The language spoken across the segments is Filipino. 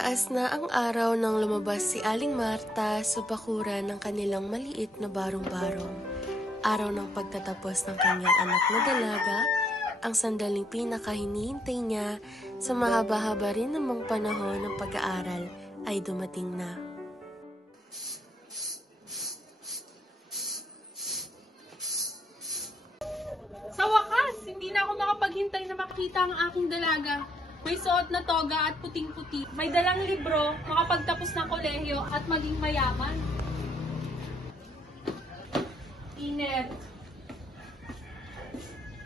Mataas na ang araw nang lumabas si Aling Marta sa bakuran ng kanilang maliit na barong-barong. Araw ng pagtatapos ng kanyang anak na dalaga, ang sandaling pinakahinihintay niya sa mahaba-haba rin namang panahon ng pag-aaral ay dumating na. Sa wakas, hindi na ako makapaghintay na makita ang aking dalaga. May suot na toga at puting-puti. May dalang libro, makapagtapos ng kolehiyo at maging mayaman. Inet.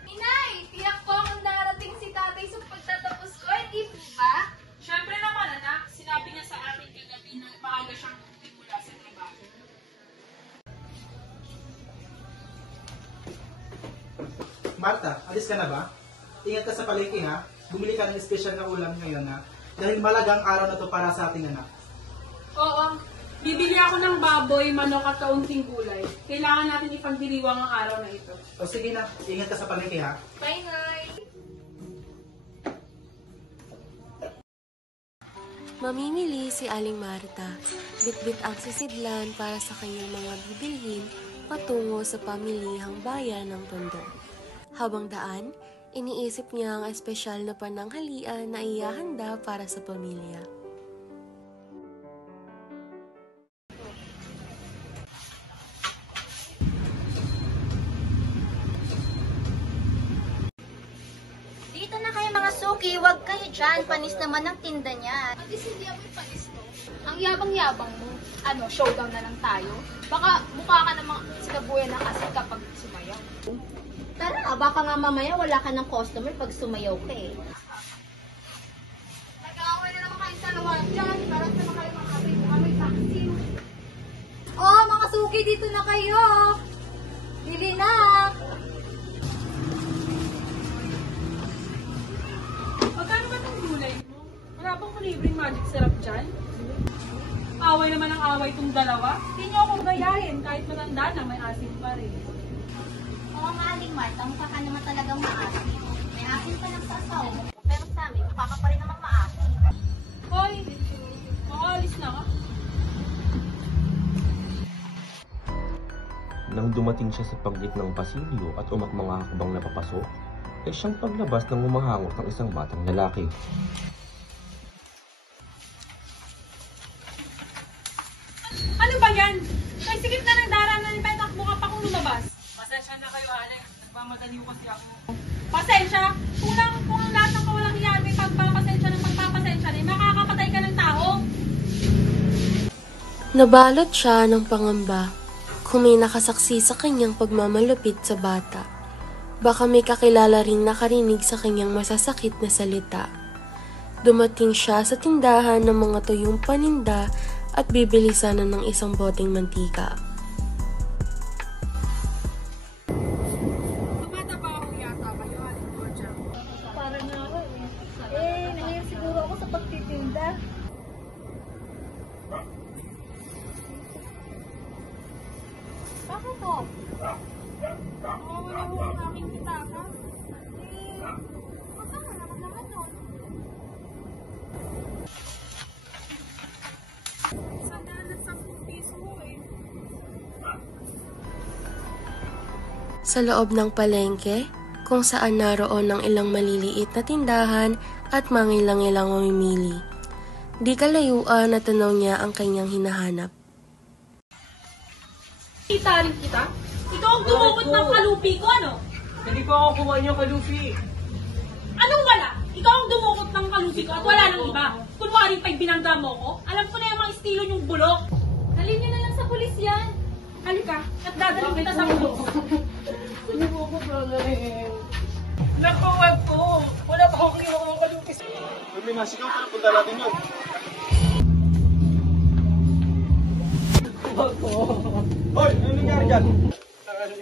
Inay, tiyak po kung darating si tatay sa pagtatapos ko, hindi po ba? Siyempre naman anak, sinabi niya sa akin kagabi na maaga siyang mula sa trabaho. Marta, alis ka na ba? Ingat ka sa palengke ha. Bumili ka ng espesyal na ulam ngayon ha. Dahil malagang araw na to para sa ating anak. Oo, bibili ako ng baboy, manok at kaunting gulay. Kailangan natin ipagdiriwang ang araw na ito. O sige na, ingat ka sa palengke ha. Bye, Nay! Mamimili si Aling Marta. Bitbit ang sisidlan para sa kanyang mga bibilhin patungo sa pamilihang bayan ng Tondo. Habang daan, iniisip niya ang espesyal na pananghalian na ihahanda para sa pamilya. Dito na kayo mga suki, wag kayo dyan. Panis naman ang tinda niya. At least hindi amoy panis to. Ang yabang-yabang mo. Ano, showdown na lang tayo? Baka mukha ka namang sinabuyan ng asin kapag sumayaw. Tara, baka nga mamaya wala ka ng customer pag sumayaw ka eh. Nag-aaway na naman kayo sa lawan dyan. Parang naman kayo makapit taxi. Oh, mga suki, dito na kayo. Bili na. Magkano ba itong gulay mo? Wala bang libreng magic syrup dyan? Away naman ang away itong dalawa. Hindi niyo akong gayahin kahit matanda na may asin pa rin. Oo nga, Aling Marta, mukha ka naman talagang maasin. May asin pa ng sasaw. Pero sa amin, mukha ka pa rin naman maasin. Hoy, makaalis na ka. Nang dumating siya sa paggit ng pasilyo at umakmang hakbang na papasok, ay siyang paglabas ng humahangot ng isang batang lalaki. Ano ba yan? Ay, sigit na ng daranan ni Petak, mukha pa kong lumabas. Pasensya na kayo, Alex. Nagmamadali kasi ako. Pasensya? Kung ang lahat ng kawalang yan, may pagpapasensya na, makakapatay ka ng tao. Nabalot siya ng pangamba kung may nakasaksi sa kanyang pagmamalupit sa bata. Baka may kakilala ring nakarinig sa kanyang masasakit na salita. Dumating siya sa tindahan ng mga tuyong paninda at bibili sana ng isang boteng mantika. Bumata pa ako yata kayo, Aling Georgia. Para nga ako eh. Nangyayari siguro ako sa pagtitinda. Bakit po? Wala ko ang aking pitaka. Magkano naman nun? Sandaan at 10 piso eh. Sa loob ng palengke, kung saan naroon ng ilang maliliit na tindahan at mangilang-ilang mamimili. Di kalayuan na tanaw niya ang kanyang hinahanap. Kita rin kita? Ikaw ang dumukot ng kalupi ko, ano? Hindi ko ako kuha niyo kalupi. Anong wala? Ikaw ang dumukot ng kalupi ko at wala nang iba. Kunwari pa'y binangga mo ko, alam ko na yung mga estilo niyong bulok. Halin niyo na lang sa pulis yan. Halika, at dadalhin kita sa bulok. Hindi ko ako gagawin. Naku, wag po. Wala pa akong kinuha ng kalupi. May nasigaw para punta natin yun. Wag po. Hoy, ano nangyari dyan?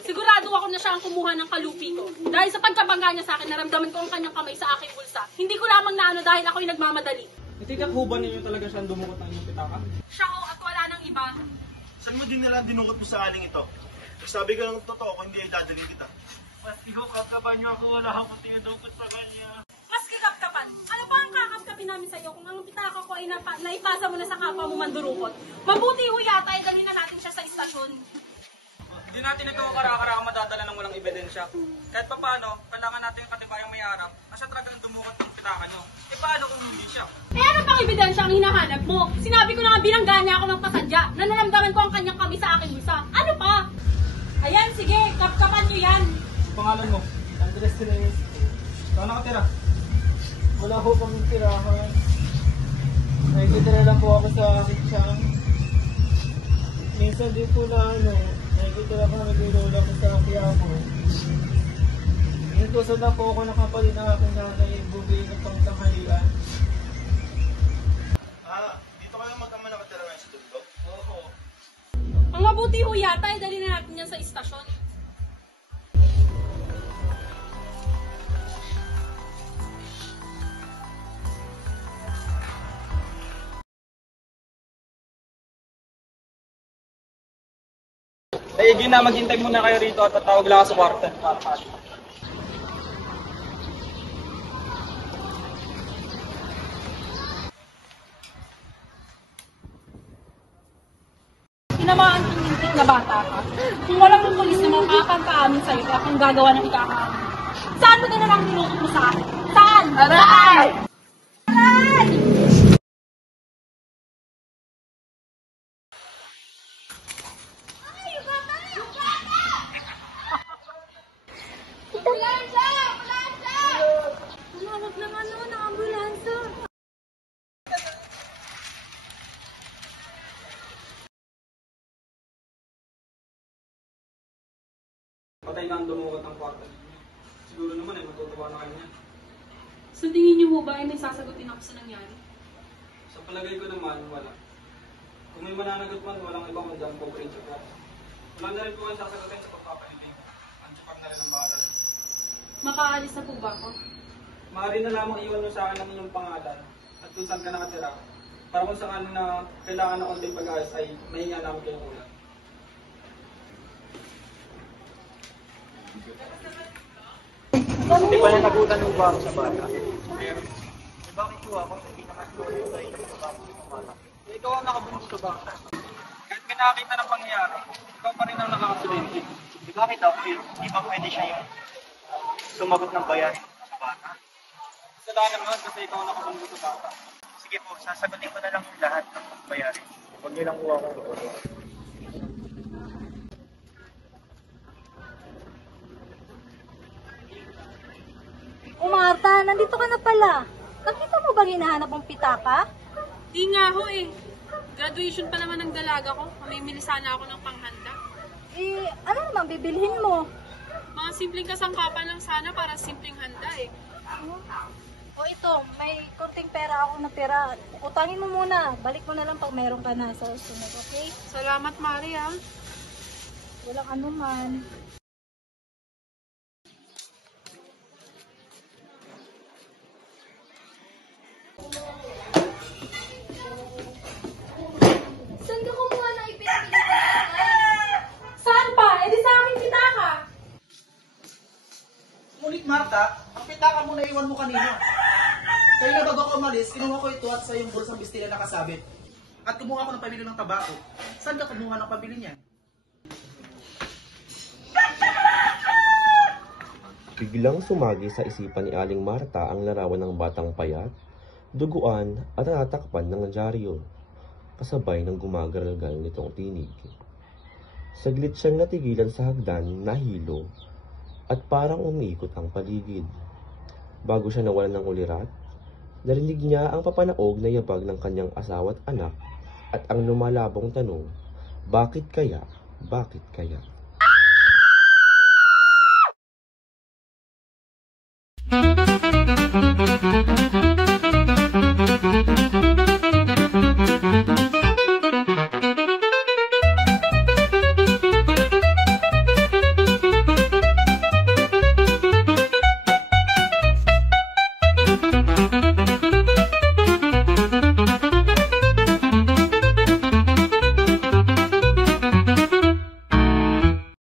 Sigurado ako na siya ang kumuha ng kalupi ko. Dahil sa pagkabangga niya sa akin, naramdaman ko ang kanyang kamay sa aking bulsa. Hindi ko lamang naano dahil ako'y nagmamadali. Itikak ho ba ninyo talaga siyang dumukot ng inyong pitaka? Siya ho at wala nang iba. Saan mo din nila dinukot mo sa aling ito? Sabi ka ng totoo kung hindi ay dadalhin kita. Mas tinukap ka ba niyo ako? Wala akong tinudukot sa kanya. Mas kagapkapan. Ano ba ang kakapkapin sasabihin namin sa iyo kung ang pitaka ko ay naipasa mo na sa kapwa mo mandurukot. Mabuti ho yata ay dalhin na natin siya sa istasyon. Hindi natin ito karakara madadala ng walang ebidensya. Kahit pa paano, kailangan natin katibayang may harap na siya talagang dumukot ng pitaka nyo. E paano kung hindi siya? Eh ano pang ebidensya ang hinahanap mo? Sinabi ko na nga binangga niya ako ng pasadya na naramdaman ko ang kanyang kami sa aking bulsa. Ano pa? Ayan, sige, kapkapan niyo yan. Pangalan mo? Andres Reyes. Saan nakatira? Wala po kaming tirahan. Nakikitira lang po ako sa akin siya. Minsan din po na nakikitira ko na nag-ilola ko sa Quiapo. Inutusan na po ako ng kapatid ng aking nanay bumili ng pangtanghalian. Dito kayo mag-ama nakatira ngayon sa Tundo? Oo. Ang mabuti ho yata ay dalhin na natin yan sa istasyon. Eh, Gina, maghintay muna kayo rito at tatawag lang ako sa kwarto. Tinamaan kong lintik na bata ka. Kung walang pulis na makakapagpaamin sa'yo, kaya akong gagawa ng ikakamin. Saan mo din na lang nilukot mo sa akin? Saan? Aray! Aray! Tumawag naman ako ng ambulansya. Patay na ang dumukot ng kwarto ninyo. Siguro naman ay matutuwa na kayo niya. Sa tingin niyo ho ba ay may sasagutin ako sa nangyari? Sa palagay ko naman, wala. Kung may mananagot man, walang ibang mandang po rin siya. Wala na rin po kayo sasagutin sa pagpapaliting. Ang tsapag na rin ang baral. Makaalis na po ba ako? Maaari na lamang iwan mo sa akin ang inyong pangalan at kung saan ka nakatira. Para kung saan na kailangan ng konting pag-ayos ay mahinga namin kayong ulan. Hindi pa na nagutanong ba ako sa bata? Pero, bakit po ako hindi nakatulog sa inyo sa bata? Ikaw ang nakabunod sa bata. Kahit may nakakita ng pangyayari, ikaw pa rin ang nakakasulente. Bakit ako yun? Di ba pwede siya yung sumagot ng bayan sa bata? Kasalanan mo kasi ikaw ang nakabunod sa bata. Sige po, sasagutin ko na lang lahat ng bayari. Huwag niyo lang po ako tutulong. Marta, nandito ka na pala. Nakita mo bang hinahanap ang pitaka? Di nga ho eh. Graduation pa naman ng dalaga ko. Mamimili sana ako ng panghanda. Eh, ano naman bibilhin mo? Mga simpleng kasangkapan lang sana para simpleng handa eh. O ito, may konting pera ako natira. Utangin mo muna. Balik mo na lang pag meron ka na sa sunod, okay? Salamat, Mari ah. Walang anuman. Saan ka kumuha ng ipinapili? Saan pa? Eh di sa akin kita ka. Ngunit Marta, ang pitaka mo na iwan mo kanina. Kaya na bago ako umalis, kinuha ko ito at sa yung bulsang bistila nakasabit. At kumuha ko ng pabili ng tabako. Saan ka kumuha ng pabili niyan? Biglang sumagi sa isipan ni Aling Marta ang larawan ng batang payat, duguan at natatakpan ng dyaryo, kasabay ng gumagaralgal nitong tinig. Saglit siyang natigilan sa hagdan, nahilo, at parang umiikot ang paligid. Bago siya nawalan ng ulirat, narinig niya ang papanaog na yabag ng kanyang asawa at anak at ang lumalabong tanong, bakit kaya? Bakit kaya?